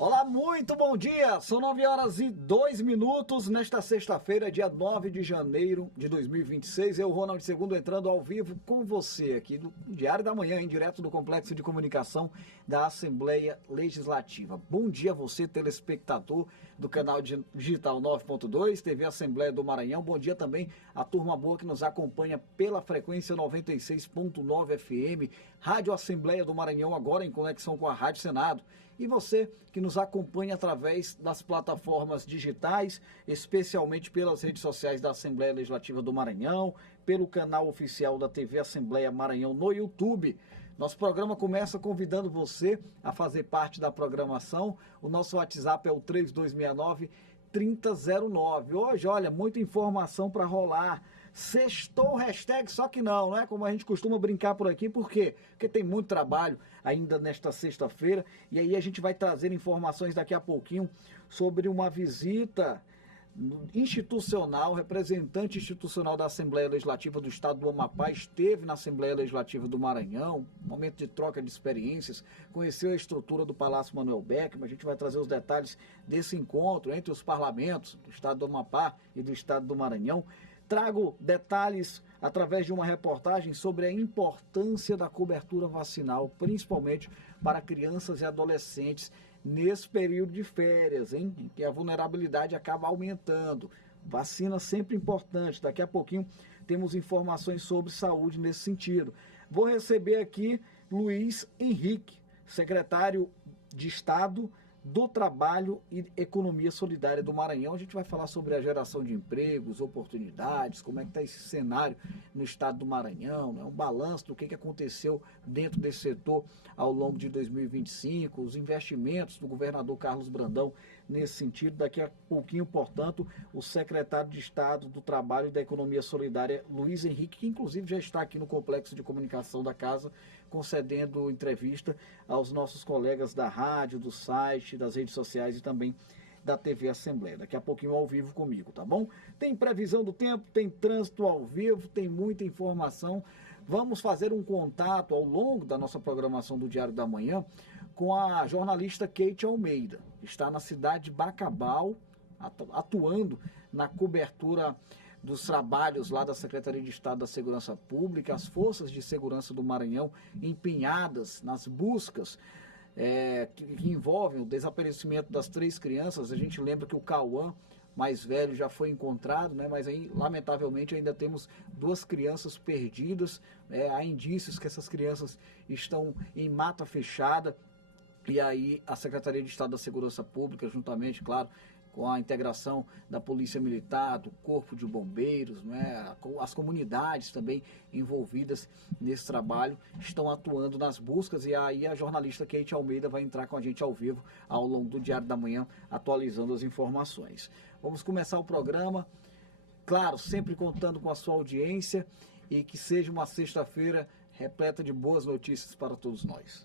Olá, muito bom dia! São 9h02 nesta sexta-feira, dia 9 de janeiro de 2026. Eu, Ronald Segundo, entrando ao vivo com você aqui no Diário da Manhã, em direto do Complexo de Comunicação da Assembleia Legislativa. Bom dia a você, telespectador do canal Digital 9.2, TV Assembleia do Maranhão. Bom dia também à turma boa que nos acompanha pela frequência 96.9 FM, Rádio Assembleia do Maranhão, agora em conexão com a Rádio Senado. E você que nos acompanha através das plataformas digitais, especialmente pelas redes sociais da Assembleia Legislativa do Maranhão, pelo canal oficial da TV Assembleia Maranhão no YouTube. Nosso programa começa convidando você a fazer parte da programação. O nosso WhatsApp é o 3269-3009. Hoje, olha, muita informação para rolar. Sextou, hashtag só que não é como a gente costuma brincar por aqui, por quê? Porque tem muito trabalho ainda nesta sexta-feira, e aí a gente vai trazer informações daqui a pouquinho sobre uma visita institucional, representante institucional da Assembleia Legislativa do Estado do Amapá esteve na Assembleia Legislativa do Maranhão, momento de troca de experiências, conheceu a estrutura do Palácio Manuel Beckmann. A gente vai trazer os detalhes desse encontro entre os parlamentos do Estado do Amapá e do Estado do Maranhão. Trago detalhes através de uma reportagem sobre a importância da cobertura vacinal, principalmente para crianças e adolescentes nesse período de férias, em que a vulnerabilidade acaba aumentando. Vacina sempre importante. Daqui a pouquinho temos informações sobre saúde nesse sentido. Vou receber aqui Luiz Henrique, secretário de Estado do Trabalho e Economia Solidária do Maranhão. A gente vai falar sobre a geração de empregos, oportunidades, como é que está esse cenário no estado do Maranhão, né? Um balanço do que aconteceu dentro desse setor ao longo de 2025, os investimentos do governador Carlos Brandão nesse sentido. Daqui a pouquinho, portanto, o secretário de Estado do Trabalho e da Economia Solidária, Luiz Henrique, que inclusive já está aqui no Complexo de Comunicação da Casa, concedendo entrevista aos nossos colegas da rádio, do site, das redes sociais e também da TV Assembleia. Daqui a pouquinho ao vivo comigo, tá bom? Tem previsão do tempo, tem trânsito ao vivo, tem muita informação. Vamos fazer um contato ao longo da nossa programação do Diário da Manhã com a jornalista Kate Almeida. Está na cidade de Bacabal, atuando na cobertura dos trabalhos lá da Secretaria de Estado da Segurança Pública, as forças de segurança do Maranhão empenhadas nas buscas que envolvem o desaparecimento das 3 crianças. A gente lembra que o Cauã, mais velho, já foi encontrado, né? Mas aí, lamentavelmente, ainda temos 2 crianças perdidas. Há indícios que essas crianças estão em mata fechada. E aí a Secretaria de Estado da Segurança Pública, juntamente, claro, com a integração da Polícia Militar, do Corpo de Bombeiros, né, as comunidades também envolvidas nesse trabalho, estão atuando nas buscas. E aí a jornalista Kate Almeida vai entrar com a gente ao vivo ao longo do Diário da Manhã, atualizando as informações. Vamos começar o programa, claro, sempre contando com a sua audiência, e que seja uma sexta-feira repleta de boas notícias para todos nós.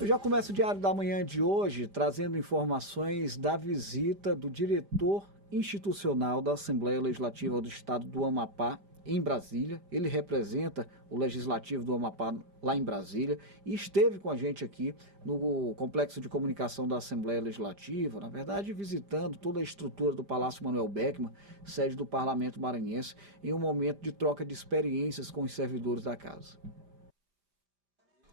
Eu já começo o Diário da Manhã de hoje trazendo informações da visita do diretor institucional da Assembleia Legislativa do Estado do Amapá em Brasília. Ele representa o Legislativo do Amapá lá em Brasília e esteve com a gente aqui no Complexo de Comunicação da Assembleia Legislativa, na verdade visitando toda a estrutura do Palácio Manuel Beckmann, sede do Parlamento Maranhense, em um momento de troca de experiências com os servidores da casa.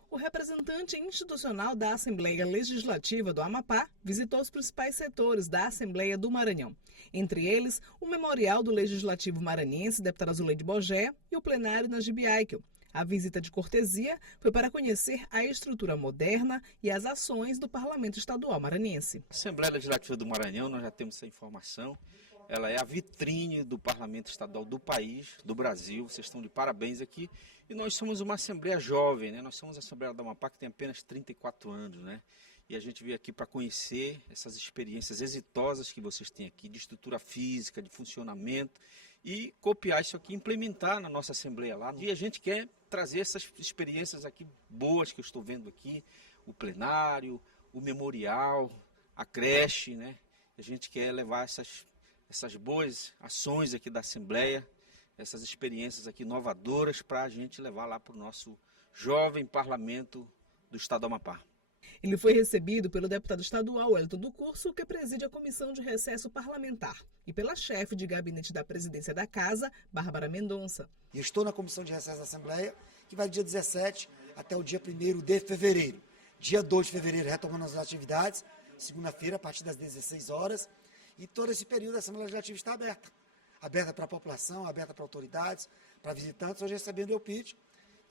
O representante institucional da Assembleia Legislativa do Amapá visitou os principais setores da Assembleia do Maranhão, entre eles o Memorial do Legislativo Maranhense, deputada Zuleide Bogé, e o plenário Najib Aikel. A visita de cortesia foi para conhecer a estrutura moderna e as ações do Parlamento Estadual Maranhense. A Assembleia Legislativa do Maranhão, nós já temos essa informação, ela é a vitrine do Parlamento Estadual do país, do Brasil. Vocês estão de parabéns aqui. E nós somos uma Assembleia jovem, né? Nós somos a Assembleia do Amapá, que tem apenas 34 anos, né? E a gente veio aqui para conhecer essas experiências exitosas que vocês têm aqui, de estrutura física, de funcionamento, e copiar isso aqui, implementar na nossa Assembleia lá. E a gente quer trazer essas experiências aqui boas que eu estou vendo aqui, o plenário, o memorial, a creche, né? A gente quer levar essas boas ações aqui da Assembleia, essas experiências aqui inovadoras para a gente levar lá para o nosso jovem parlamento do Estado do Amapá. Ele foi recebido pelo deputado estadual Wellington do Curso, que preside a Comissão de Recesso Parlamentar, e pela chefe de gabinete da presidência da Casa, Bárbara Mendonça. Eu estou na Comissão de Recesso da Assembleia, que vai do dia 17 até o dia 1º de fevereiro. Dia 2 de fevereiro, retomando as atividades, segunda-feira, a partir das 16 horas, e todo esse período a Assembleia Legislativa está aberta. Aberta para a população, aberta para autoridades, para visitantes. Hoje recebendo o Eupídio,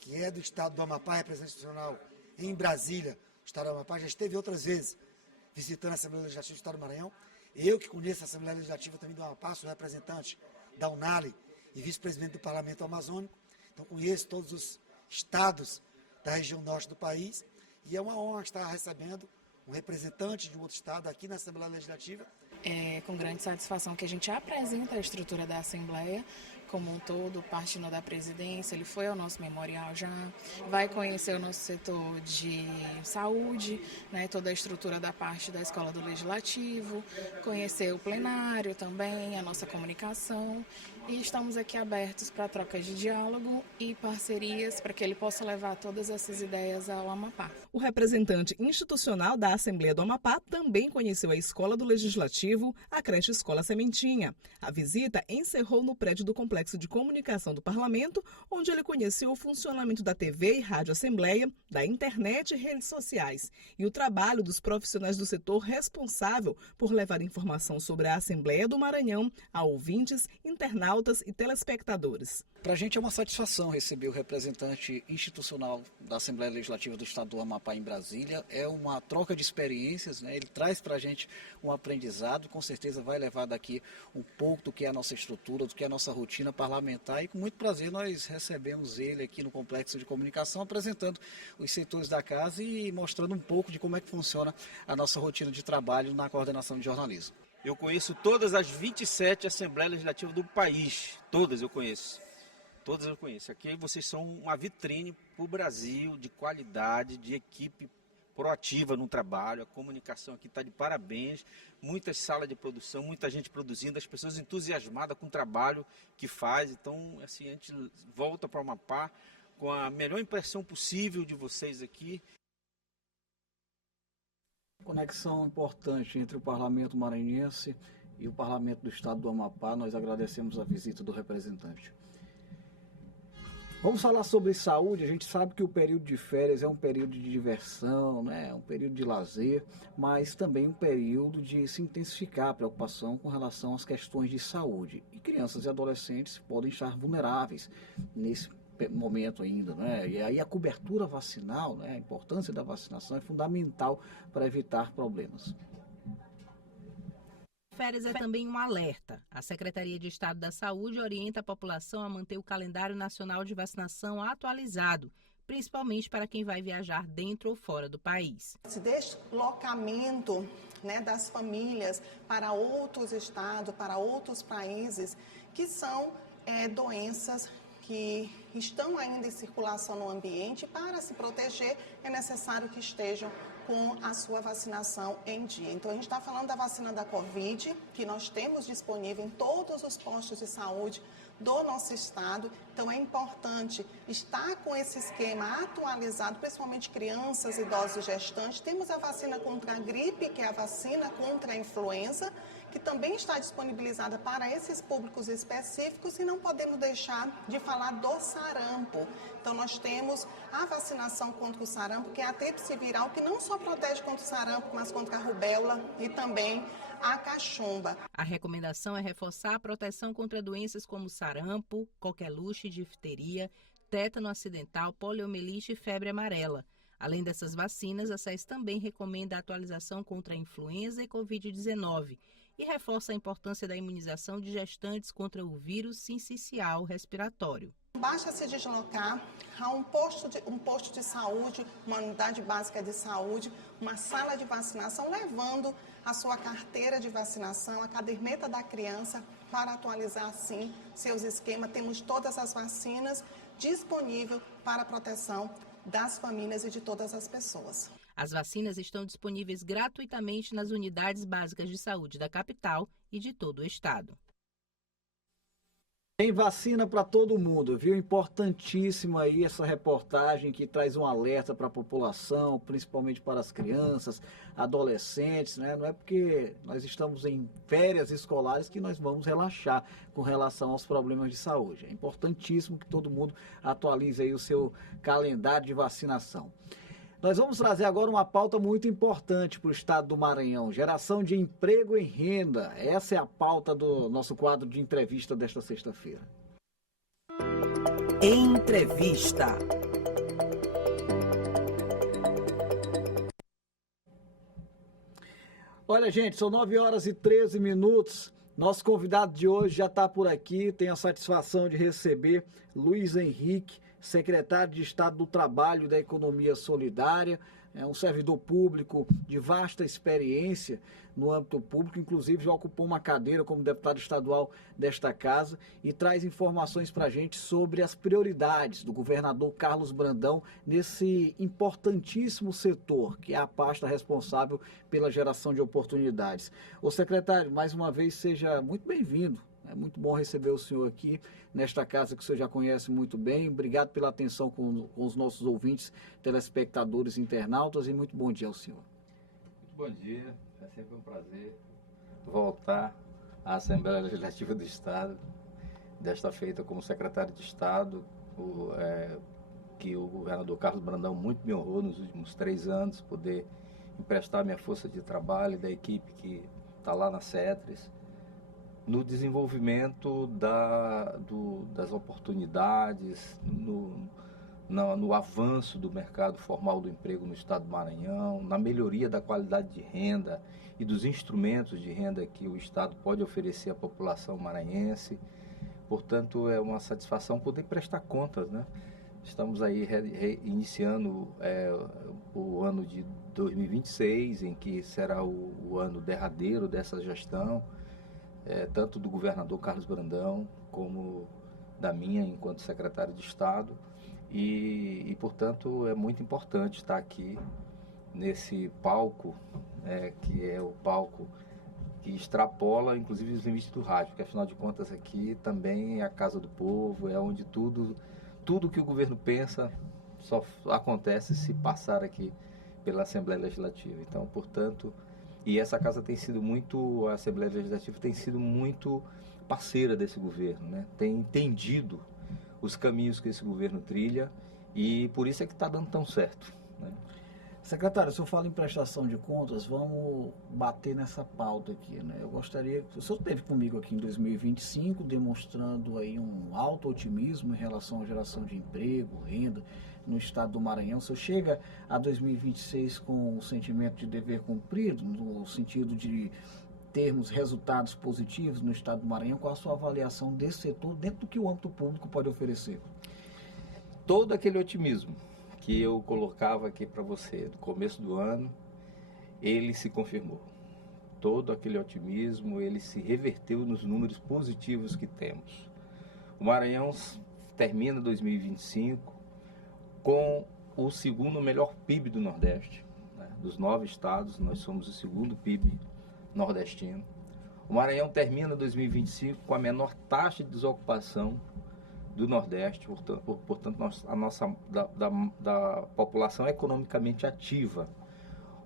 que é do estado do Amapá, representante institucional em Brasília. O estado do Amapá já esteve outras vezes visitando a Assembleia Legislativa do estado do Maranhão. Eu, que conheço a Assembleia Legislativa também do Amapá, sou representante da UNALI e vice-presidente do Parlamento Amazônico. Então conheço todos os estados da região norte do país. E é uma honra estar recebendo um representante de um outro estado aqui na Assembleia Legislativa. É com grande satisfação que a gente apresenta a estrutura da Assembleia como um todo, partindo da presidência. Ele foi ao nosso memorial já, vai conhecer o nosso setor de saúde, né, toda a estrutura da parte da Escola do Legislativo, conhecer o plenário também, a nossa comunicação. E estamos aqui abertos para trocas de diálogo e parcerias para que ele possa levar todas essas ideias ao Amapá. O representante institucional da Assembleia do Amapá também conheceu a Escola do Legislativo, a creche Escola Sementinha. A visita encerrou no prédio do Complexo de Comunicação do Parlamento, onde ele conheceu o funcionamento da TV e Rádio Assembleia, da internet e redes sociais, e o trabalho dos profissionais do setor responsável por levar informação sobre a Assembleia do Maranhão a ouvintes, internautas e telespectadores. Para a gente é uma satisfação receber o representante institucional da Assembleia Legislativa do Estado do Amapá em Brasília. É uma troca de experiências, né? Ele traz para a gente um aprendizado, com certeza vai levar daqui um pouco do que é a nossa estrutura, do que é a nossa rotina parlamentar, e com muito prazer nós recebemos ele aqui no Complexo de Comunicação, apresentando os setores da casa e mostrando um pouco de como é que funciona a nossa rotina de trabalho na coordenação de jornalismo. Eu conheço todas as 27 Assembleias Legislativas do país, todas eu conheço. Todas eu conheço. Aqui vocês são uma vitrine para o Brasil, de qualidade, de equipe proativa no trabalho. A comunicação aqui está de parabéns. Muitas salas de produção, muita gente produzindo, as pessoas entusiasmadas com o trabalho que faz. Então, assim, a gente volta para o Amapá com a melhor impressão possível de vocês aqui. Conexão importante entre o Parlamento maranhense e o Parlamento do Estado do Amapá. Nós agradecemos a visita do representante. Vamos falar sobre saúde. A gente sabe que o período de férias é um período de diversão, né? Um período de lazer, mas também um período de se intensificar a preocupação com relação às questões de saúde. E crianças e adolescentes podem estar vulneráveis nesse momento ainda, né? E aí a cobertura vacinal, né? A importância da vacinação é fundamental para evitar problemas. Férias é também um alerta. A Secretaria de Estado da Saúde orienta a população a manter o calendário nacional de vacinação atualizado, principalmente para quem vai viajar dentro ou fora do país. Esse deslocamento, né, das famílias para outros estados, para outros países, que são doenças que estão ainda em circulação no ambiente. Para se proteger, é necessário que estejam com a sua vacinação em dia. Então, a gente está falando da vacina da Covid, que nós temos disponível em todos os postos de saúde do nosso estado. Então, é importante estar com esse esquema atualizado, principalmente crianças, idosos e gestantes. Temos a vacina contra a gripe, que é a vacina contra a influenza, que também está disponibilizada para esses públicos específicos, e não podemos deixar de falar do sarampo. Então, nós temos a vacinação contra o sarampo, que é a tríplice viral, que não só protege contra o sarampo, mas contra a rubéola e também a cachumba. A recomendação é reforçar a proteção contra doenças como sarampo, coqueluche, difteria, tétano acidental, poliomielite e febre amarela. Além dessas vacinas, a SES também recomenda a atualização contra a influenza e Covid-19 e reforça a importância da imunização de gestantes contra o vírus sincicial respiratório. Basta se deslocar a um posto de saúde, uma unidade básica de saúde, uma sala de vacinação, levando a sua carteira de vacinação, a caderneta da criança, para atualizar, sim, seus esquemas. Temos todas as vacinas disponíveis para a proteção das famílias e de todas as pessoas. As vacinas estão disponíveis gratuitamente nas unidades básicas de saúde da capital e de todo o estado. Tem vacina para todo mundo, viu? Importantíssima aí essa reportagem que traz um alerta para a população, principalmente para as crianças, adolescentes, né? Não é porque nós estamos em férias escolares que nós vamos relaxar com relação aos problemas de saúde. É importantíssimo que todo mundo atualize aí o seu calendário de vacinação. Nós vamos trazer agora uma pauta muito importante para o estado do Maranhão, geração de emprego e renda. Essa é a pauta do nosso quadro de entrevista desta sexta-feira. Entrevista. Olha, gente, são 9h13. Nosso convidado de hoje já está por aqui. Tenho a satisfação de receber Luiz Henrique, secretário de Estado do Trabalho e da Economia Solidária, é um servidor público de vasta experiência no âmbito público, inclusive já ocupou uma cadeira como deputado estadual desta casa e traz informações para a gente sobre as prioridades do governador Carlos Brandão nesse importantíssimo setor, que é a pasta responsável pela geração de oportunidades. Ô secretário, mais uma vez seja muito bem-vindo. É muito bom receber o senhor aqui nesta casa que o senhor já conhece muito bem. Obrigado pela atenção com os nossos ouvintes, telespectadores, internautas e muito bom dia ao senhor. Muito bom dia, é sempre um prazer voltar à Assembleia Legislativa do Estado, desta feita como secretário de Estado, que o governador Carlos Brandão muito me honrou nos últimos 3 anos, poder emprestar minha força de trabalho da equipe que está lá na CETRES, no desenvolvimento das oportunidades, no avanço do mercado formal do emprego no estado do Maranhão, na melhoria da qualidade de renda e dos instrumentos de renda que o estado pode oferecer à população maranhense. Portanto, é uma satisfação poder prestar contas, né? Estamos aí iniciando o ano de 2026, em que será o ano derradeiro dessa gestão, tanto do governador Carlos Brandão como da minha enquanto secretário de Estado e portanto é muito importante estar aqui nesse palco, que é o palco que extrapola inclusive os limites do rádio, porque afinal de contas aqui também é a casa do povo, é onde tudo que o governo pensa só acontece se passar aqui pela Assembleia Legislativa. Então, portanto, e essa casa a Assembleia Legislativa tem sido muito parceira desse governo, né? Tem entendido os caminhos que esse governo trilha e por isso é que está dando tão certo, né? Secretário, se eu falo em prestação de contas, vamos bater nessa pauta aqui, né? Eu gostaria, o senhor esteve comigo aqui em 2025, demonstrando aí um alto otimismo em relação à geração de emprego, renda no estado do Maranhão. O senhor chega a 2026 com o sentimento de dever cumprido, no sentido de termos resultados positivos no estado do Maranhão? Qual a sua avaliação desse setor dentro do que o âmbito público pode oferecer? Todo aquele otimismo que eu colocava aqui para você no começo do ano, ele se confirmou. Todo aquele otimismo, ele se reverteu nos números positivos que temos. O Maranhão termina 2025 com o segundo melhor PIB do Nordeste, né? Dos 9 estados, nós somos o segundo PIB nordestino. O Maranhão termina 2025 com a menor taxa de desocupação do Nordeste, portanto da população economicamente ativa,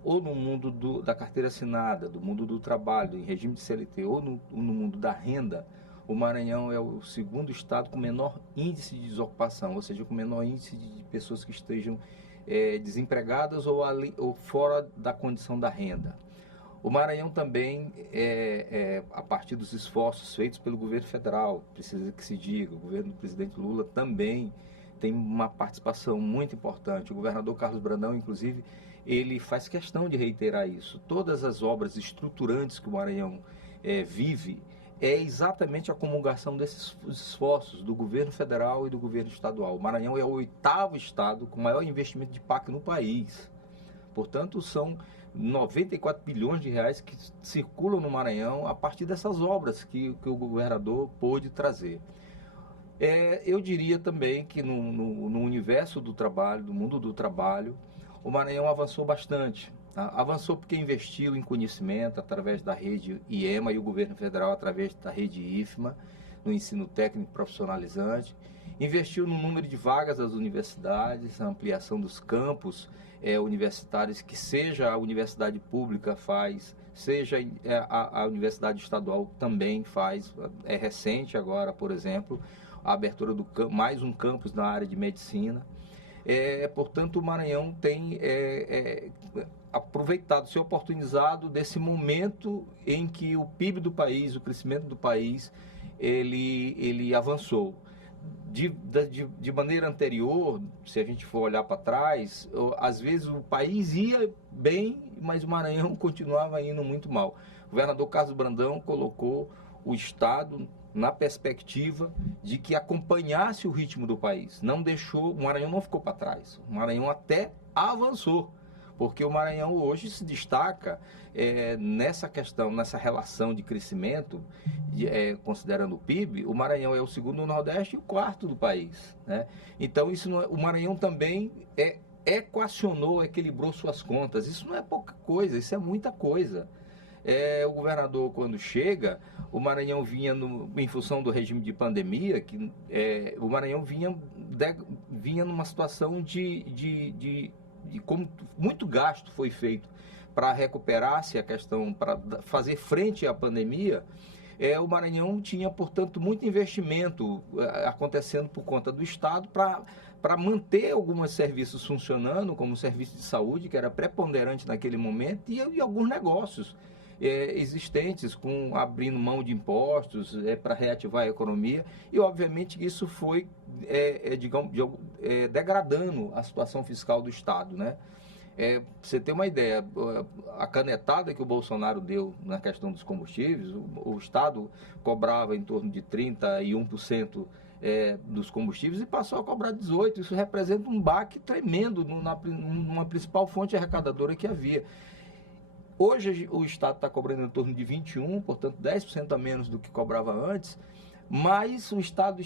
ou no mundo da carteira assinada, do mundo do trabalho, em regime de CLT, ou no mundo da renda. O Maranhão é o segundo estado com menor índice de desocupação, ou seja, com menor índice de pessoas que estejam desempregadas ou fora da condição da renda. O Maranhão também, a partir dos esforços feitos pelo governo federal, precisa que se diga, o governo do presidente Lula também tem uma participação muito importante. O governador Carlos Brandão, inclusive, ele faz questão de reiterar isso. Todas as obras estruturantes que o Maranhão vive é exatamente a comungação desses esforços do governo federal e do governo estadual. O Maranhão é o 8º estado com maior investimento de PAC no país. Portanto, são 94 bilhões de reais que circulam no Maranhão a partir dessas obras que o governador pôde trazer. Eu diria também que no universo do trabalho, do mundo do trabalho, o Maranhão avançou bastante. Avançou porque investiu em conhecimento através da rede IEMA e o governo federal através da rede IFMA. no ensino técnico profissionalizante, investiu no número de vagas das universidades, a ampliação dos campos universitários, que seja a universidade pública faz, seja a universidade estadual também faz. É recente agora, por exemplo, a abertura do mais um campus na área de medicina. Portanto, o Maranhão tem aproveitado, se oportunizado desse momento em que o PIB do país, o crescimento do país, ele avançou. De maneira anterior, se a gente for olhar para trás, às vezes o país ia bem, mas o Maranhão continuava indo muito mal. O governador Carlos Brandão colocou o Estado na perspectiva de que acompanhasse o ritmo do país. Não deixou, o Maranhão não ficou para trás, o Maranhão até avançou, porque o Maranhão hoje se destaca nessa questão, nessa relação de crescimento, considerando o PIB, o Maranhão é o segundo no Nordeste e o quarto do país, né? Então, o Maranhão também equacionou, equilibrou suas contas. Isso não é pouca coisa, isso é muita coisa. O governador, quando chega, o Maranhão vinha, em função do regime de pandemia, o Maranhão vinha numa situação de como muito gasto foi feito para recuperar-se a questão, para fazer frente à pandemia. O Maranhão tinha, portanto, muito investimento acontecendo por conta do Estado para manter alguns serviços funcionando, como o serviço de saúde, que era preponderante naquele momento, e alguns negócios existentes, abrindo mão de impostos para reativar a economia, e obviamente isso foi degradando a situação fiscal do Estado, né? Pra você ter uma ideia, a canetada que o Bolsonaro deu na questão dos combustíveis, o Estado cobrava em torno de 31% dos combustíveis e passou a cobrar 18%. Isso representa um baque tremendo numa principal fonte arrecadadora que havia. Hoje o Estado está cobrando em torno de 21%, portanto 10% a menos do que cobrava antes, mas o Estado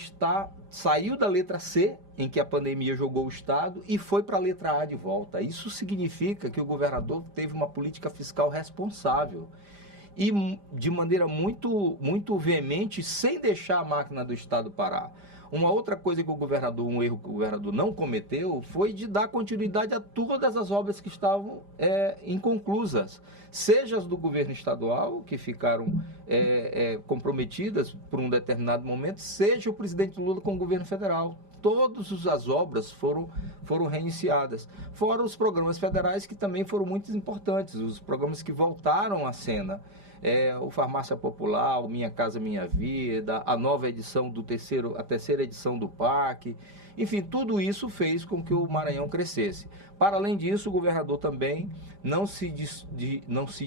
saiu da letra C, em que a pandemia jogou o Estado, e foi para a letra A de volta. Isso significa que o governador teve uma política fiscal responsável e de maneira muito, muito veemente, sem deixar a máquina do Estado parar. Uma outra coisa um erro que o governador não cometeu, foi de dar continuidade a todas as obras que estavam inconclusas, seja as do governo estadual, que ficaram comprometidas por um determinado momento, seja o presidente Lula com o governo federal. Todas as obras foram reiniciadas. Fora os programas federais, que também foram muito importantes, os programas que voltaram à cena. O Farmácia Popular, o Minha Casa Minha Vida, a nova edição a terceira edição do PAC. Enfim, tudo isso fez com que o Maranhão crescesse. Para além disso, o governador também não se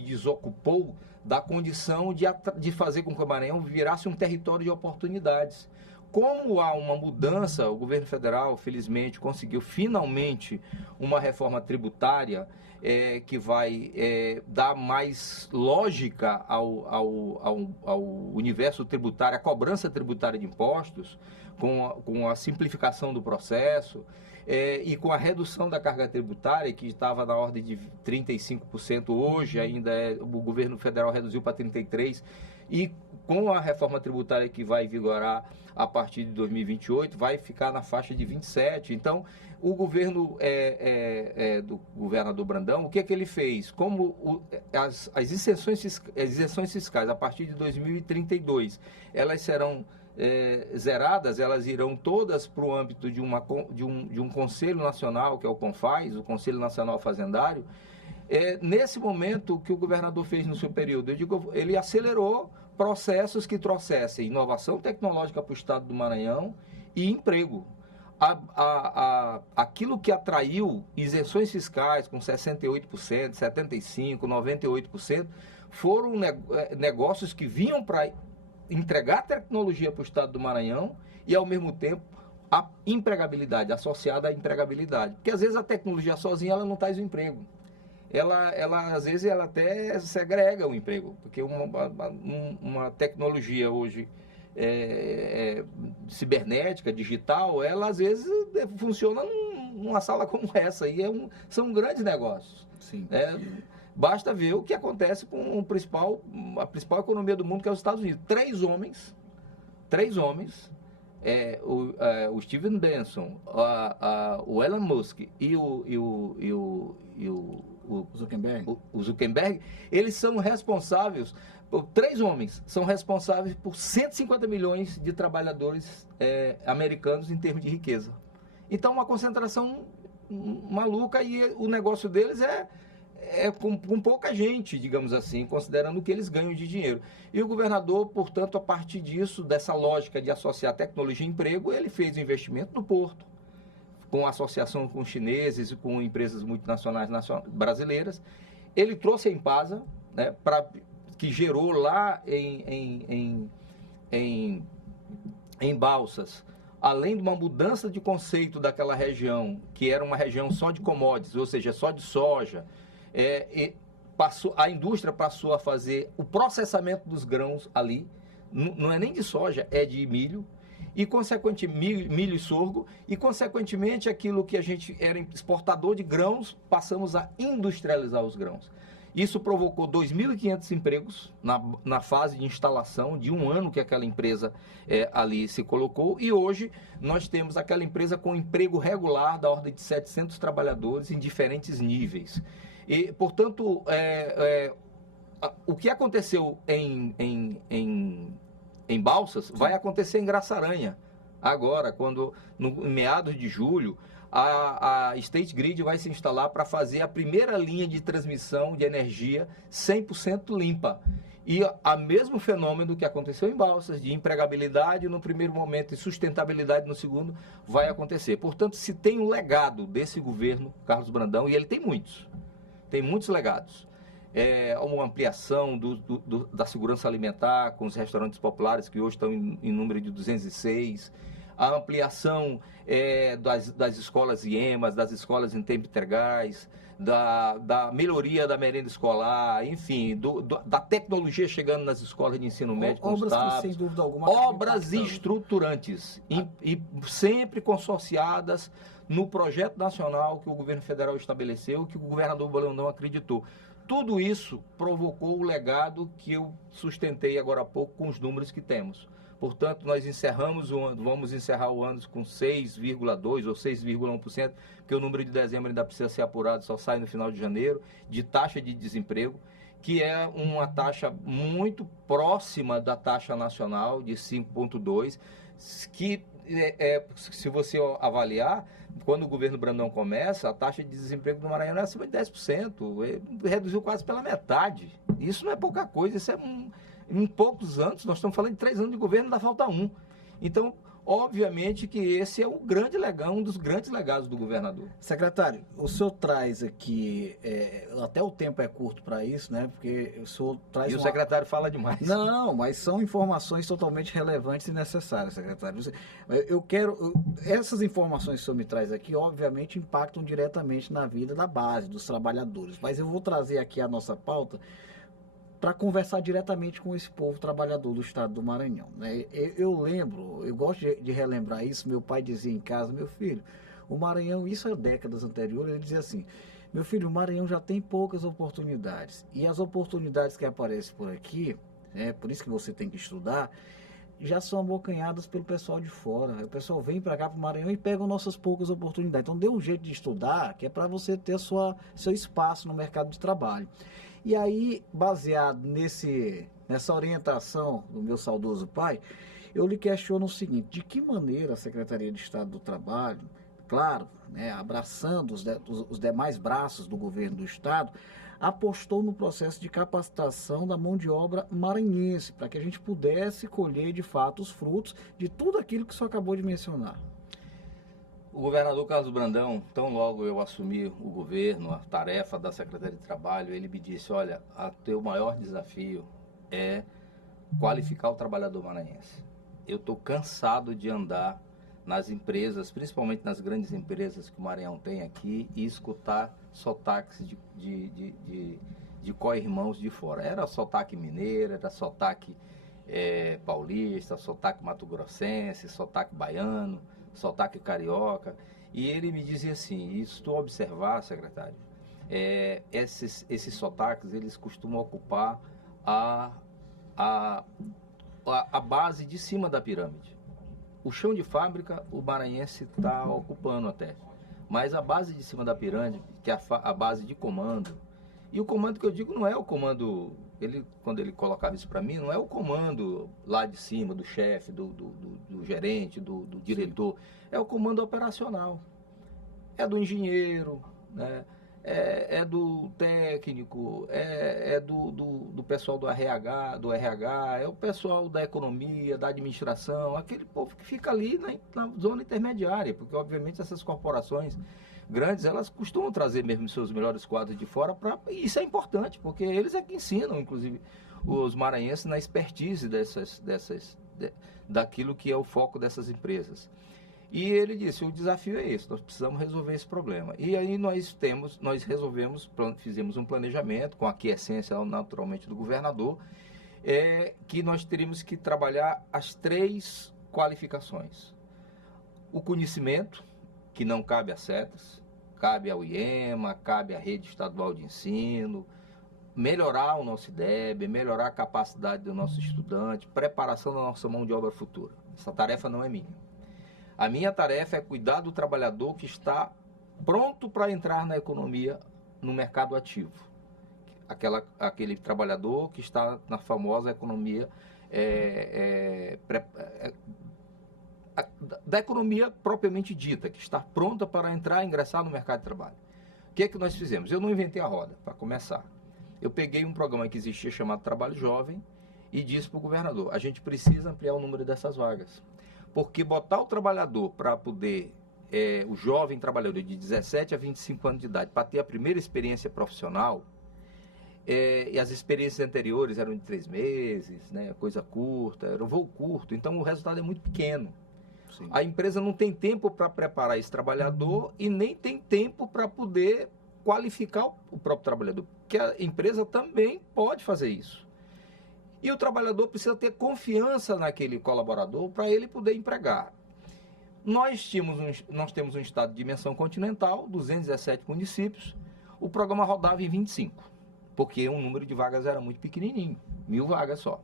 desocupou da condição de fazer com que o Maranhão virasse um território de oportunidades. Como há uma mudança, o governo federal, felizmente, conseguiu finalmente uma reforma tributária que vai dar mais lógica ao universo tributário, à cobrança tributária de impostos, com a simplificação do processo e com a redução da carga tributária, que estava na ordem de 35%, hoje ainda o governo federal reduziu para 33%, e com a reforma tributária que vai vigorar a partir de 2028, vai ficar na faixa de 27%. Então, o governo do governador Brandão, o que ele fez? Como as isenções fiscais, a partir de 2032, elas serão zeradas, elas irão todas para o âmbito de um Conselho Nacional, que é o CONFAZ, o Conselho Nacional Fazendário. Nesse momento, o que o governador fez no seu período? Ele acelerou processos que trouxessem inovação tecnológica para o estado do Maranhão e emprego. Aquilo que atraiu isenções fiscais com 68%, 75%, 98%, foram negócios que vinham para entregar tecnologia para o estado do Maranhão e, ao mesmo tempo, a empregabilidade, associada à empregabilidade. Porque, às vezes, a tecnologia sozinha ela não traz o emprego. Ela às vezes, ela até segrega o emprego, porque uma tecnologia hoje cibernética, digital, ela às vezes funciona numa sala como essa, e são grandes negócios. Sim. Basta ver o que acontece com a principal economia do mundo, que é os Estados Unidos. 3 homens 3 homens, o Steven Benson, o Elon Musk e o Zuckerberg, eles são responsáveis, 3 homens são responsáveis por 150 milhões de trabalhadores americanos em termos de riqueza. Então, uma concentração maluca, e o negócio deles é com pouca gente, digamos assim, considerando o que eles ganham de dinheiro. E o governador, portanto, a partir disso, dessa lógica de associar tecnologia e emprego, ele fez um investimento no porto, com associação com chineses e com empresas multinacionais brasileiras. Ele trouxe a Enpasa, né, que gerou lá em Balsas, além de uma mudança de conceito daquela região, que era uma região só de commodities, ou seja, só de soja, a indústria passou a fazer o processamento dos grãos ali, não é nem de soja, é de milho, e consequentemente milho e sorgo, e consequentemente aquilo que a gente era exportador de grãos, passamos a industrializar os grãos. Isso provocou 2.500 empregos na fase de instalação de um ano que aquela empresa ali se colocou, e hoje nós temos aquela empresa com emprego regular da ordem de 700 trabalhadores em diferentes níveis. E, portanto, o que aconteceu em Balsas vai acontecer em Graçaranha agora, quando em meados de julho a State Grid vai se instalar para fazer a primeira linha de transmissão de energia 100% limpa. E o mesmo fenômeno que aconteceu em Balsas, de empregabilidade no primeiro momento e sustentabilidade no segundo, vai acontecer. Portanto, se tem um legado desse governo, Carlos Brandão, e ele tem muitos legados. Uma ampliação da segurança alimentar com os restaurantes populares, que hoje estão em número de 206, a ampliação das escolas IEMAS, das escolas em tempo integrais, da melhoria da merenda escolar, enfim, da tecnologia chegando nas escolas de ensino médio com obras Estado, que, sem dúvida alguma, obras estruturantes e sempre consorciadas no projeto nacional que o governo federal estabeleceu, que o governador Brandão acreditou. Tudo isso provocou o legado que eu sustentei agora há pouco com os números que temos. Portanto, nós vamos encerrar o ano com 6,2% ou 6,1%, porque o número de dezembro ainda precisa ser apurado, só sai no final de janeiro, de taxa de desemprego, que é uma taxa muito próxima da taxa nacional, de 5,2%, que, se você avaliar, quando o governo Brandão começa, a taxa de desemprego do Maranhão é acima de 10%, reduziu quase pela metade. Isso não é pouca coisa, isso em poucos anos, nós estamos falando de 3 anos de governo, ainda falta 1. Então, obviamente que esse é um dos grandes legados do governador. Secretário, o senhor traz aqui, até o tempo é curto para isso, né? Porque o senhor traz. O secretário fala demais. Não, mas são informações totalmente relevantes e necessárias, secretário. Essas informações que o senhor me traz aqui, obviamente, impactam diretamente na vida da base, dos trabalhadores. Mas eu vou trazer aqui a nossa pauta para conversar diretamente com esse povo trabalhador do estado do Maranhão, né? Eu gosto de relembrar isso. Meu pai dizia em casa: meu filho, o Maranhão, isso há décadas anteriores, ele dizia assim: meu filho, o Maranhão já tem poucas oportunidades, e as oportunidades que aparecem por aqui, por isso que você tem que estudar, já são abocanhadas pelo pessoal de fora. O pessoal vem para cá, para o Maranhão, e pega nossas poucas oportunidades. Então, dê um jeito de estudar, que é para você ter seu espaço no mercado de trabalho. E aí, baseado nessa orientação do meu saudoso pai, eu lhe questiono o seguinte: de que maneira a Secretaria de Estado do Trabalho, claro, né, abraçando os demais braços do governo do estado, apostou no processo de capacitação da mão de obra maranhense, para que a gente pudesse colher de fato os frutos de tudo aquilo que o senhor acabou de mencionar? O governador Carlos Brandão, tão logo eu assumi o governo, a tarefa da Secretaria de Trabalho, ele me disse: olha, o teu maior desafio é qualificar o trabalhador maranhense. Eu estou cansado de andar nas empresas, principalmente nas grandes empresas que o Maranhão tem aqui, e escutar sotaques de co-irmãos de fora. Era sotaque mineiro, era sotaque paulista, sotaque mato-grossense, sotaque baiano, sotaque carioca. E ele me dizia assim: e se tu observar, secretário, esses sotaques, eles costumam ocupar a base de cima da pirâmide. O chão de fábrica, o maranhense está ocupando até. Mas a base de cima da pirâmide, que é a base de comando, e o comando que eu digo não é o comando, quando ele colocava isso para mim, não é o comando lá de cima, do chefe, do gerente, do diretor, é o comando operacional. É do engenheiro, né? É do técnico, é do pessoal do RH, é o pessoal da economia, da administração, aquele povo que fica ali na zona intermediária, porque obviamente essas corporações grandes, elas costumam trazer mesmo seus melhores quadros de fora, e isso é importante, porque eles é que ensinam, inclusive, os maranhenses na expertise daquilo que é o foco dessas empresas. E ele disse, o desafio é esse, nós precisamos resolver esse problema. E aí fizemos um planejamento, com a aquiescência naturalmente do governador, que nós teríamos que trabalhar as 3 qualificações. O conhecimento, que não cabe a CETES, cabe ao IEMA, cabe à rede estadual de ensino, melhorar o nosso IDEB, melhorar a capacidade do nosso estudante, preparação da nossa mão de obra futura. Essa tarefa não é minha. A minha tarefa é cuidar do trabalhador que está pronto para entrar na economia, no mercado ativo. Aquele trabalhador que está na famosa economia da economia propriamente dita, que está pronta para entrar e ingressar no mercado de trabalho. O que é que nós fizemos? Eu não inventei a roda, para começar. Eu peguei um programa que existia chamado Trabalho Jovem e disse para o governador, a gente precisa ampliar o número dessas vagas. Porque botar o trabalhador para poder, o jovem trabalhador de 17 a 25 anos de idade, para ter a primeira experiência profissional, e as experiências anteriores eram de 3 meses, né, coisa curta, era um voo curto, então o resultado é muito pequeno. Sim. A empresa não tem tempo para preparar esse trabalhador e nem tem tempo para poder qualificar o próprio trabalhador, porque a empresa também pode fazer isso. E o trabalhador precisa ter confiança naquele colaborador para ele poder empregar. Nós temos um estado de dimensão continental, 217 municípios, o programa rodava em 25, porque o número de vagas era muito pequenininho, 1000 vagas só.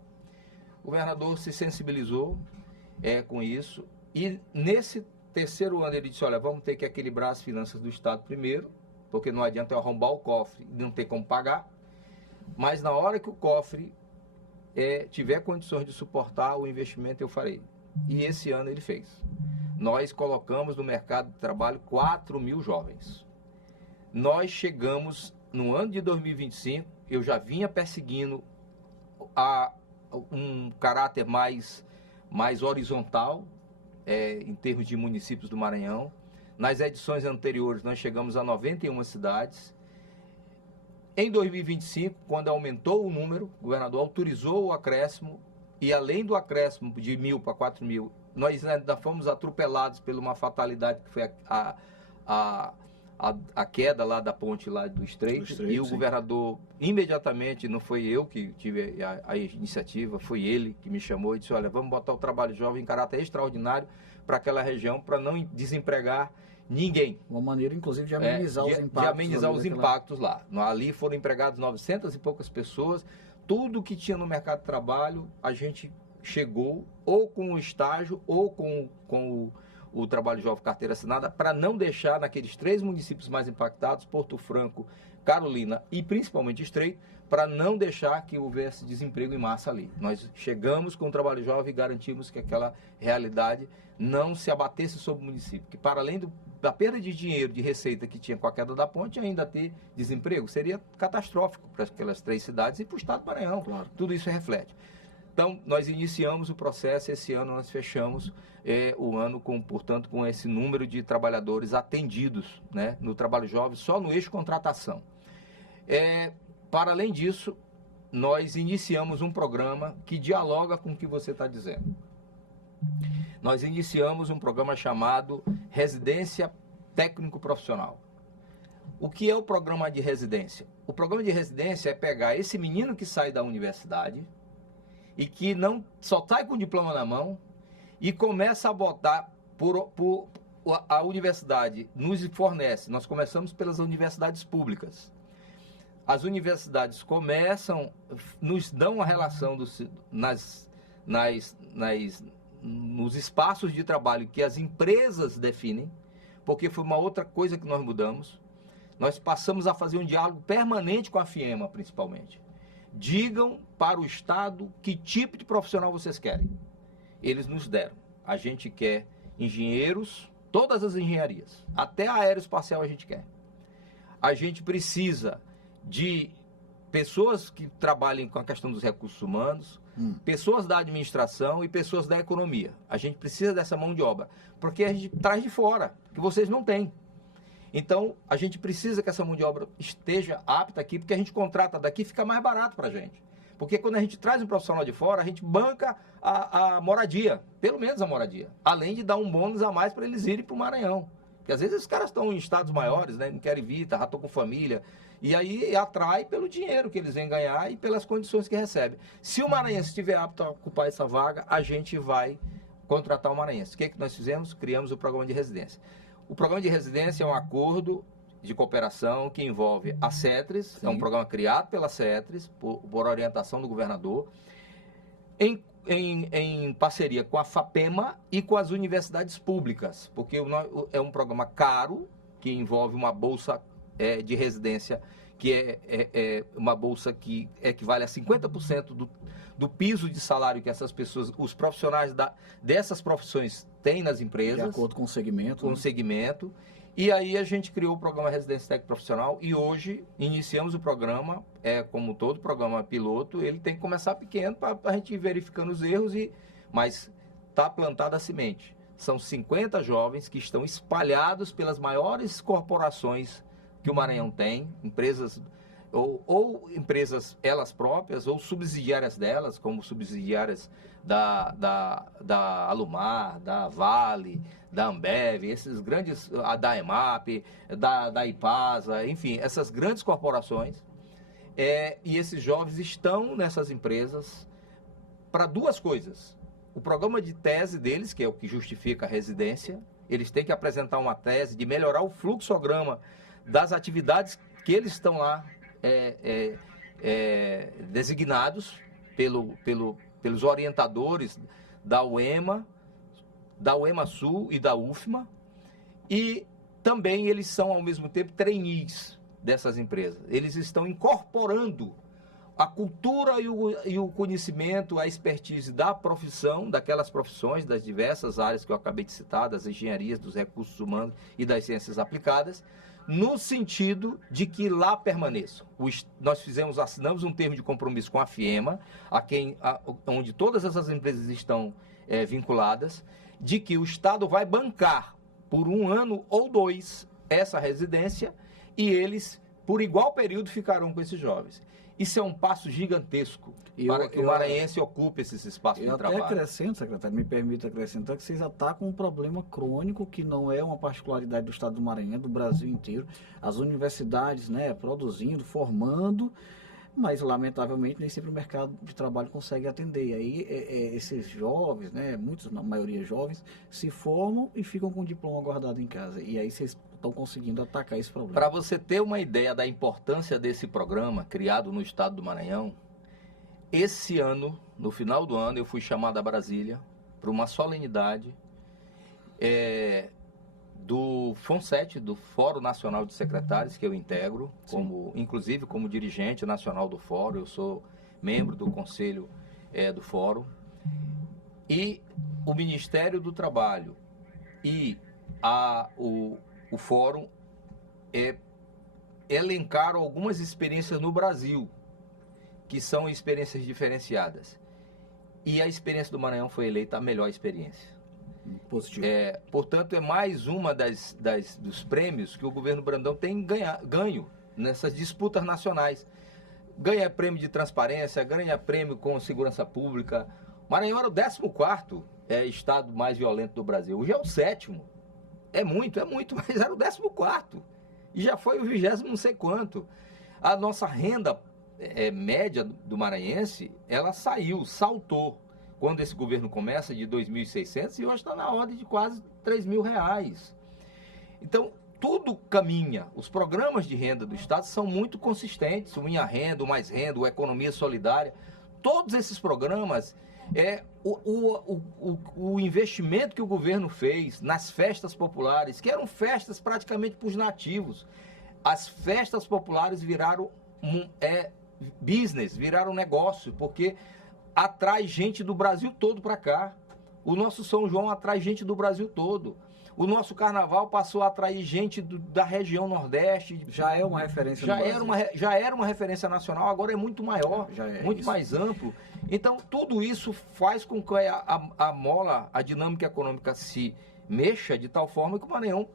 O governador se sensibilizou com isso e nesse terceiro ano ele disse, olha, vamos ter que equilibrar as finanças do estado primeiro, porque não adianta eu arrombar o cofre e não ter como pagar, mas na hora que o cofre tiver condições de suportar o investimento, eu farei. E esse ano ele fez. Nós colocamos no mercado de trabalho 4.000 jovens. Nós chegamos, no ano de 2025, eu já vinha perseguindo um caráter mais horizontal, em termos de municípios do Maranhão. Nas edições anteriores, nós chegamos a 91 cidades. Em 2025, quando aumentou o número, o governador autorizou o acréscimo e além do acréscimo de 1.000 para 4.000, nós ainda fomos atropelados por uma fatalidade que foi a queda lá da ponte lá do Estreito, e o governador imediatamente, não foi eu que tive a iniciativa, foi ele que me chamou e disse, olha, vamos botar o trabalho jovem em caráter extraordinário para aquela região, para não desempregar ninguém. Uma maneira, inclusive, de amenizar os impactos. De amenizar os impactos lá. Ali foram empregados 900 e poucas pessoas. Tudo que tinha no mercado de trabalho, a gente chegou ou com o estágio ou com o trabalho jovem carteira assinada, para não deixar naqueles 3 municípios mais impactados, Porto Franco, Carolina e principalmente Estreito, para não deixar que houvesse desemprego em massa ali. Nós chegamos com o trabalho jovem e garantimos que aquela realidade não se abatesse sobre o município, que para além da perda de dinheiro, de receita que tinha com a queda da ponte, ainda ter desemprego, seria catastrófico para aquelas 3 cidades e para o estado do Maranhão. Claro. Tudo isso reflete. Então, nós iniciamos o processo, esse ano nós fechamos o ano, portanto, com esse número de trabalhadores atendidos, né, no trabalho jovem, só no eixo contratação. Para além disso, nós iniciamos um programa que dialoga com o que você está dizendo. Nós iniciamos um programa chamado Residência Técnico-Profissional. O que é o programa de residência? O programa de residência é pegar esse menino que sai da universidade e que não só sai com o diploma na mão e começa a botar a universidade nos fornece. Nós começamos pelas universidades públicas. As universidades nos dão a relação nos espaços de trabalho que as empresas definem, porque foi uma outra coisa que nós mudamos. Nós passamos a fazer um diálogo permanente com a FIEMA, principalmente. Digam para o Estado que tipo de profissional vocês querem. Eles nos deram. A gente quer engenheiros, todas as engenharias, até a aeroespacial a gente quer. A gente precisa de pessoas que trabalhem com a questão dos recursos humanos, pessoas da administração e pessoas da economia. A gente precisa dessa mão de obra, porque a gente traz de fora, que vocês não têm. Então, a gente precisa que essa mão de obra esteja apta aqui, porque a gente contrata daqui e fica mais barato para a gente. Porque quando a gente traz um profissional de fora, a gente banca a moradia, pelo menos a moradia, além de dar um bônus a mais para eles irem para o Maranhão. Porque às vezes os caras estão em estados maiores, né, não querem vir, já estão com família, e aí atrai pelo dinheiro que eles vêm ganhar e pelas condições que recebem. Se o maranhense estiver apto a ocupar essa vaga, a gente vai contratar o maranhense. O que nós fizemos? Criamos o programa de residência. O programa de residência é um acordo de cooperação que envolve a CETRES, é um programa criado pela CETRES, por orientação do governador, em parceria com a FAPEMA e com as universidades públicas, porque é um programa caro, que envolve uma bolsa de residência, que é uma bolsa que equivale a 50% do piso de salário que essas pessoas, os profissionais dessas profissões têm nas empresas. De acordo com o segmento. Com o segmento. E aí a gente criou o programa Residência Técnica Profissional e hoje iniciamos o programa, como todo programa piloto, ele tem que começar pequeno para a gente ir verificando os erros, mas está plantada a semente. São 50 jovens que estão espalhados pelas maiores corporações que o Maranhão tem, empresas ou empresas elas próprias ou subsidiárias delas, como subsidiárias da Alumar, da Vale, da Ambev, esses grandes, da EMAP, da IPASA, enfim, essas grandes corporações, e esses jovens estão nessas empresas para duas coisas. O programa de tese deles, que é o que justifica a residência, eles têm que apresentar uma tese de melhorar o fluxograma das atividades que eles estão lá designados pelos orientadores da UEMA Sul e da UFMA, e também eles são, ao mesmo tempo, trainees dessas empresas. Eles estão incorporando a cultura e o conhecimento, a expertise da profissão, daquelas profissões, das diversas áreas que eu acabei de citar, das engenharias, dos recursos humanos e das ciências aplicadas, no sentido de que lá permaneçam. Nós assinamos um termo de compromisso com a FIEMA, onde todas essas empresas estão vinculadas, de que o Estado vai bancar por 1 ano ou 2 essa residência e eles, por igual período, ficarão com esses jovens. Isso é um passo gigantesco para que o maranhense ocupe esses espaços de trabalho. Eu até acrescento, secretário, me permita acrescentar que vocês atacam um problema crônico que não é uma particularidade do Estado do Maranhão, do Brasil inteiro. As universidades, produzindo, formando, mas lamentavelmente nem sempre o mercado de trabalho consegue atender. E aí esses jovens, muitos, na maioria jovens, se formam e ficam com o diploma guardado em casa. E aí vocês estão conseguindo atacar esse problema. Para você ter uma ideia da importância desse programa criado no Estado do Maranhão, esse ano, no final do ano, eu fui chamado a Brasília para uma solenidade do FONSET, do Fórum Nacional de Secretários, que eu integro, inclusive como dirigente nacional do Fórum. Eu sou membro do conselho do Fórum. E o Ministério do Trabalho e o Fórum elencaram algumas experiências no Brasil, que são experiências diferenciadas. E a experiência do Maranhão foi eleita a melhor experiência. Positivo. Portanto, é mais uma dos prêmios que o governo Brandão tem ganho nessas disputas nacionais. Ganha prêmio de transparência, ganha prêmio com segurança pública. O Maranhão era o 14º estado mais violento do Brasil. Hoje é o 7º. É muito, mas era o 14º. E já foi o 20º não sei quanto. A nossa renda média do maranhense, ela saltou. Quando esse governo começa, de 2.600, e hoje está na ordem de quase R$3.000. Então, tudo caminha. Os programas de renda do Estado são muito consistentes. O Minha Renda, o Mais Renda, o Economia Solidária. Todos esses programas, O investimento que o governo fez nas festas populares, que eram festas praticamente para os nativos. As festas populares viraram business, viraram negócio, porque atrai gente do Brasil todo para cá. O nosso São João atrai gente do Brasil todo. O nosso carnaval passou a atrair gente da região Nordeste. Já é uma referência no Brasil. Já era uma referência nacional, agora é muito maior, muito mais amplo. Então, tudo isso faz com que a dinâmica econômica se mexa de tal forma que o Maranhão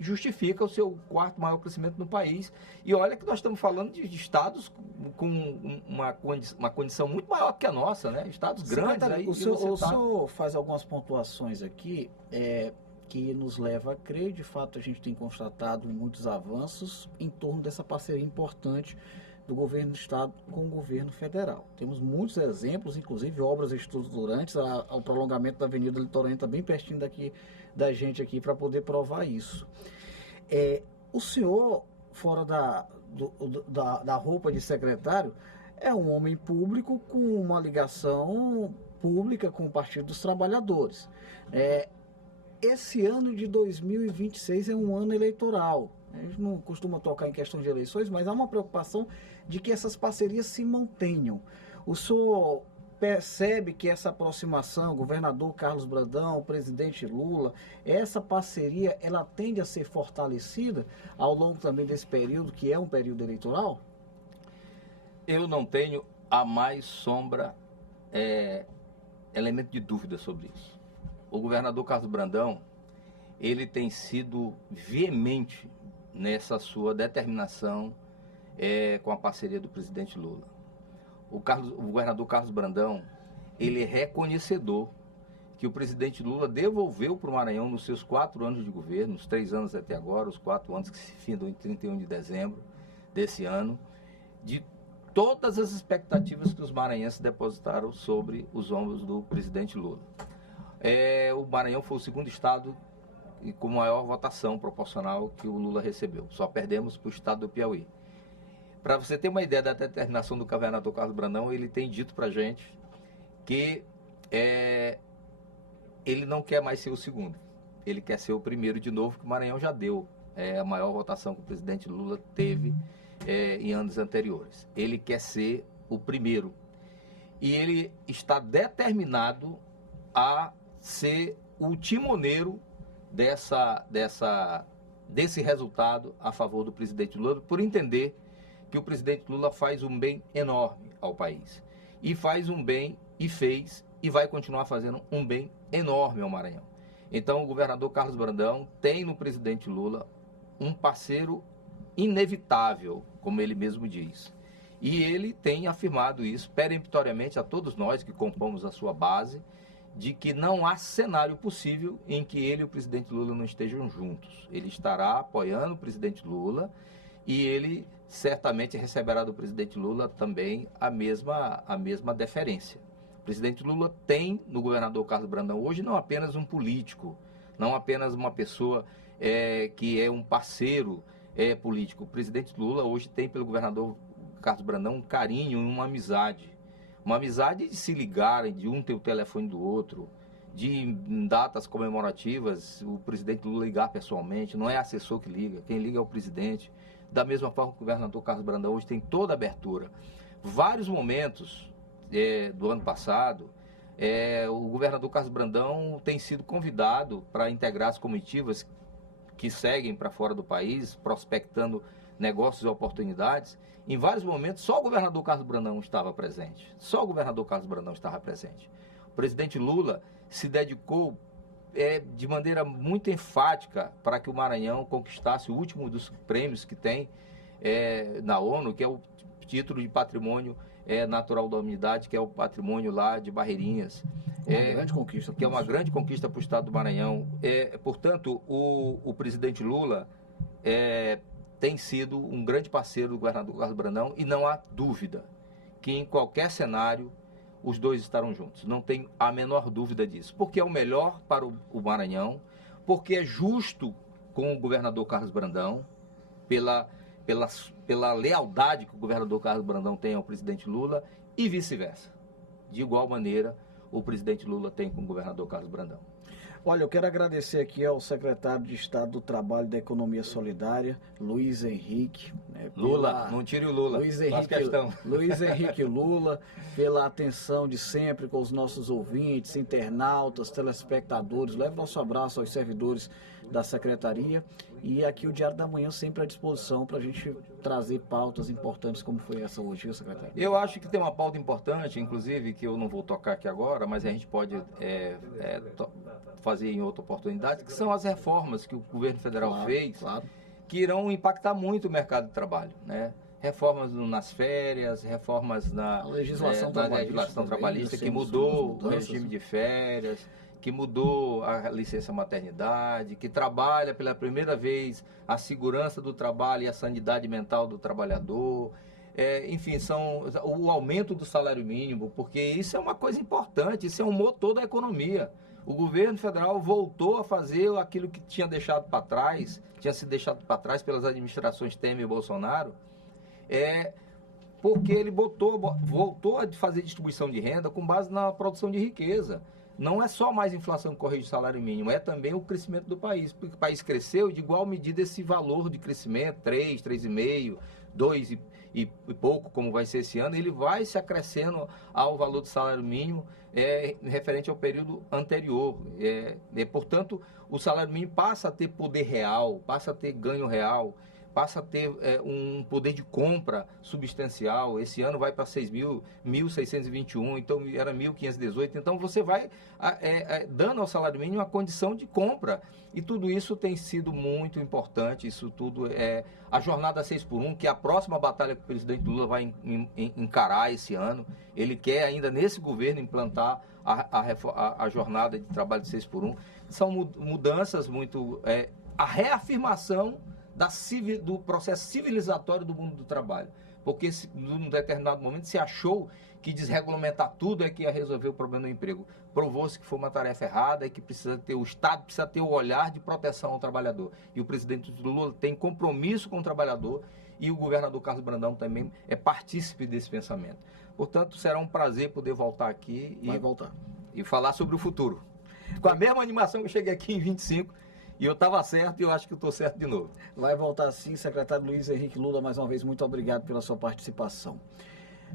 justifica o seu quarto maior crescimento no país. E olha que nós estamos falando de estados com uma condição muito maior que a nossa, né? Estados grandes. Aí, o senhor faz algumas pontuações aqui que nos leva a crer, de fato a gente tem constatado muitos avanços em torno dessa parceria importante do governo do estado com o governo federal. Temos muitos exemplos, inclusive obras estruturantes, o prolongamento da Avenida Litorânea está bem pertinho daqui da gente aqui para poder provar isso. O senhor, fora da roupa de secretário, é um homem público com uma ligação pública com o Partido dos Trabalhadores. Esse ano de 2026 é um ano eleitoral. A gente não costuma tocar em questão de eleições, mas há uma preocupação de que essas parcerias se mantenham. O senhor percebe que essa aproximação, governador Carlos Brandão, presidente Lula, essa parceria, ela tende a ser fortalecida ao longo também desse período, que é um período eleitoral? Eu não tenho a mais sombra, elemento de dúvida sobre isso. O governador Carlos Brandão, ele tem sido veemente nessa sua determinação com a parceria do presidente Lula. O governador Carlos Brandão, ele é reconhecedor que o presidente Lula devolveu para o Maranhão nos seus 4 anos de governo, os 3 anos até agora, os 4 anos que se findam em 31 de dezembro desse ano, de todas as expectativas que os maranhenses depositaram sobre os ombros do presidente Lula. O Maranhão foi o segundo estado com maior votação proporcional que o Lula recebeu. Só perdemos para o estado do Piauí. Para você ter uma ideia da determinação do governador Carlos Brandão, ele tem dito para a gente que ele não quer mais ser o segundo. Ele quer ser o primeiro de novo, que o Maranhão já deu a maior votação que o presidente Lula teve em anos anteriores. Ele quer ser o primeiro. E ele está determinado a ser o timoneiro desse resultado a favor do presidente Lula, por entender que o presidente Lula faz um bem enorme ao país. E faz um bem, e fez, e vai continuar fazendo um bem enorme ao Maranhão. Então, o governador Carlos Brandão tem no presidente Lula um parceiro inevitável, como ele mesmo diz. E ele tem afirmado isso peremptoriamente a todos nós que compomos a sua base, de que não há cenário possível em que ele e o presidente Lula não estejam juntos. Ele estará apoiando o presidente Lula e ele certamente receberá do presidente Lula também a mesma deferência. O presidente Lula tem no governador Carlos Brandão hoje não apenas um político, não apenas uma pessoa que é um parceiro político. O presidente Lula hoje tem pelo governador Carlos Brandão um carinho e uma amizade. Uma amizade de se ligarem, de um ter o telefone do outro, de em datas comemorativas o presidente Lula ligar pessoalmente, não é assessor que liga, quem liga é o presidente. Da mesma forma que o governador Carlos Brandão hoje tem toda a abertura. Vários momentos do ano passado, o governador Carlos Brandão tem sido convidado para integrar as comitivas que seguem para fora do país, prospectando negócios e oportunidades. Em vários momentos, só o governador Carlos Brandão estava presente. Só o governador Carlos Brandão estava presente. O presidente Lula se dedicou de maneira muito enfática para que o Maranhão conquistasse o último dos prêmios que tem na ONU, que é o título de patrimônio natural da humanidade, que é o patrimônio lá de Barreirinhas. Uma grande conquista. Que é uma grande conquista para o estado do Maranhão. Portanto, o presidente Lula tem sido um grande parceiro do governador Carlos Brandão e não há dúvida que em qualquer cenário os dois estarão juntos. Não tenho a menor dúvida disso. Porque é o melhor para o Maranhão, porque é justo com o governador Carlos Brandão, pela lealdade que o governador Carlos Brandão tem ao presidente Lula e vice-versa. De igual maneira, o presidente Lula tem com o governador Carlos Brandão. Olha, eu quero agradecer aqui ao secretário de Estado do Trabalho e da Economia Solidária, Luiz Henrique. Né, Lula, não tire o Lula, Luiz Henrique Lula, pela atenção de sempre com os nossos ouvintes, internautas, telespectadores. Leve nosso abraço aos servidores da Secretaria. E aqui o Diário da Manhã sempre à disposição para a gente trazer pautas importantes como foi essa hoje, secretário. Eu acho que tem uma pauta importante, inclusive, que eu não vou tocar aqui agora, mas a gente pode fazer em outra oportunidade, que são as reformas que o governo federal fez, que irão impactar muito o mercado de trabalho, né? Reformas nas férias, reformas na legislação trabalhista que mudou o regime de férias, que mudou a licença maternidade, que trabalha pela primeira vez a segurança do trabalho e a sanidade mental do trabalhador. Enfim, o aumento do salário mínimo, porque isso é uma coisa importante, isso é um motor da economia. O governo federal voltou a fazer aquilo que tinha deixado para trás, tinha sido deixado para trás pelas administrações Temer e Bolsonaro, porque ele voltou a fazer distribuição de renda com base na produção de riqueza. Não é só mais inflação que corrige o salário mínimo, é também o crescimento do país. Porque o país cresceu e de igual medida esse valor de crescimento, 3, 3,5, 2 e pouco, como vai ser esse ano, ele vai se acrescendo ao valor do salário mínimo referente ao período anterior. Portanto, o salário mínimo passa a ter poder real, passa a ter ganho real, passa a ter um poder de compra substancial. Esse ano vai para 1.621, então era 1.518. Então você vai dando ao salário mínimo a condição de compra. E tudo isso tem sido muito importante. Isso tudo a jornada 6x1, que é a próxima batalha que o presidente Lula vai encarar esse ano. Ele quer ainda nesse governo implantar a jornada de trabalho de 6x1. São mudanças muito... a reafirmação do processo civilizatório do mundo do trabalho. Porque num determinado momento se achou que desregulamentar tudo é que ia resolver o problema do emprego. Provou-se que foi uma tarefa errada e que o Estado precisa ter o olhar de proteção ao trabalhador. E o presidente Lula tem compromisso com o trabalhador e o governador Carlos Brandão também é partícipe desse pensamento. Portanto, será um prazer poder voltar aqui e falar sobre o futuro. Com a mesma animação que eu cheguei aqui em 25, e eu estava certo e eu acho que eu estou certo de novo. Vai voltar sim, secretário Luiz Henrique Lula, mais uma vez, muito obrigado pela sua participação.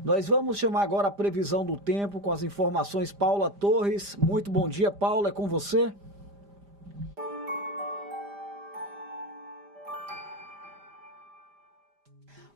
Nós vamos chamar agora a previsão do tempo com as informações Paula Torres. Muito bom dia, Paula, é com você.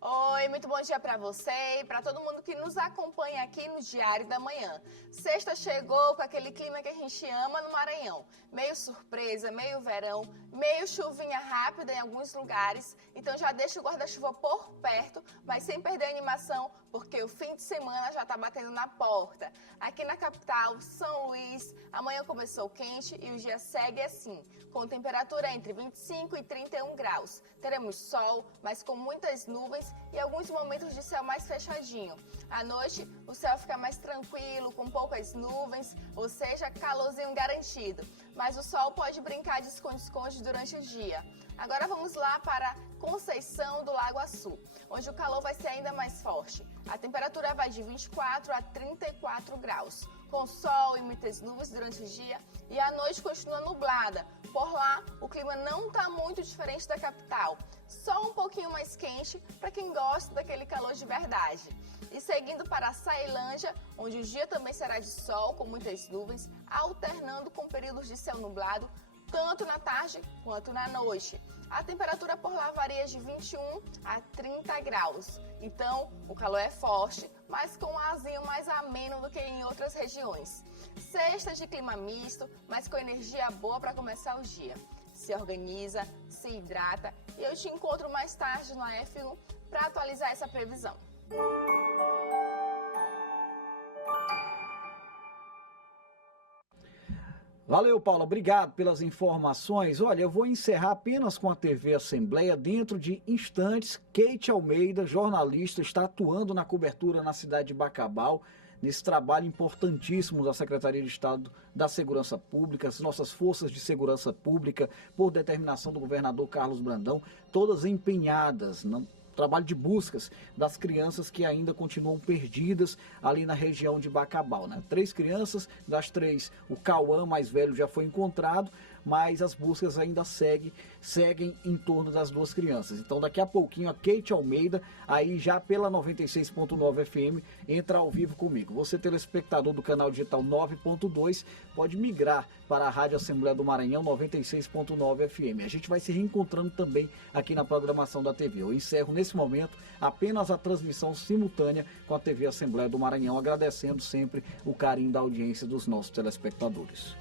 Oi, muito bom dia para você e para todo mundo que nos acompanha aqui no Diário da Manhã. Sexta chegou com aquele clima que a gente ama no Maranhão. Meio surpresa, meio verão, meio chuvinha rápida em alguns lugares. Então já deixa o guarda-chuva por perto, mas sem perder a animação, porque o fim de semana já está batendo na porta. Aqui na capital, São Luís, amanhã começou quente e o dia segue assim, com temperatura entre 25 e 31 graus. Teremos sol, mas com muitas nuvens e alguns momentos de céu mais fechadinho. À noite, o céu fica mais tranquilo, com poucas nuvens, ou seja, calorzinho garantido. Mas o sol pode brincar de esconde-esconde durante o dia. Agora vamos lá para Conceição do Lago Açu, onde o calor vai ser ainda mais forte. A temperatura vai de 24 a 34 graus, com sol e muitas nuvens durante o dia e a noite continua nublada. Por lá, o clima não está muito diferente da capital, só um pouquinho mais quente para quem gosta daquele calor de verdade. E seguindo para a Ceilândia, onde o dia também será de sol com muitas nuvens, alternando com períodos de céu nublado, tanto na tarde quanto na noite. A temperatura por lá varia de 21 a 30 graus. Então, o calor é forte, mas com um arzinho mais ameno do que em outras regiões. Sexta de clima misto, mas com energia boa para começar o dia. Se organiza, se hidrata e eu te encontro mais tarde no F1 para atualizar essa previsão. Valeu, Paula. Obrigado pelas informações. Olha, eu vou encerrar apenas com a TV Assembleia. Dentro de instantes, Kate Almeida, jornalista, está atuando na cobertura na cidade de Bacabal, nesse trabalho importantíssimo da Secretaria de Estado da Segurança Pública, as nossas forças de segurança pública, por determinação do governador Carlos Brandão, todas empenhadas trabalho de buscas das crianças que ainda continuam perdidas ali na região de Bacabal, né? 3 crianças, das 3, o Cauã mais velho já foi encontrado, mas as buscas ainda seguem em torno das 2 crianças. Então daqui a pouquinho a Kate Almeida, aí já pela 96.9 FM, entra ao vivo comigo. Você, telespectador do canal digital 9.2, pode migrar para a Rádio Assembleia do Maranhão 96.9 FM. A gente vai se reencontrando também aqui na programação da TV. Eu encerro nesse momento apenas a transmissão simultânea com a TV Assembleia do Maranhão, agradecendo sempre o carinho da audiência dos nossos telespectadores.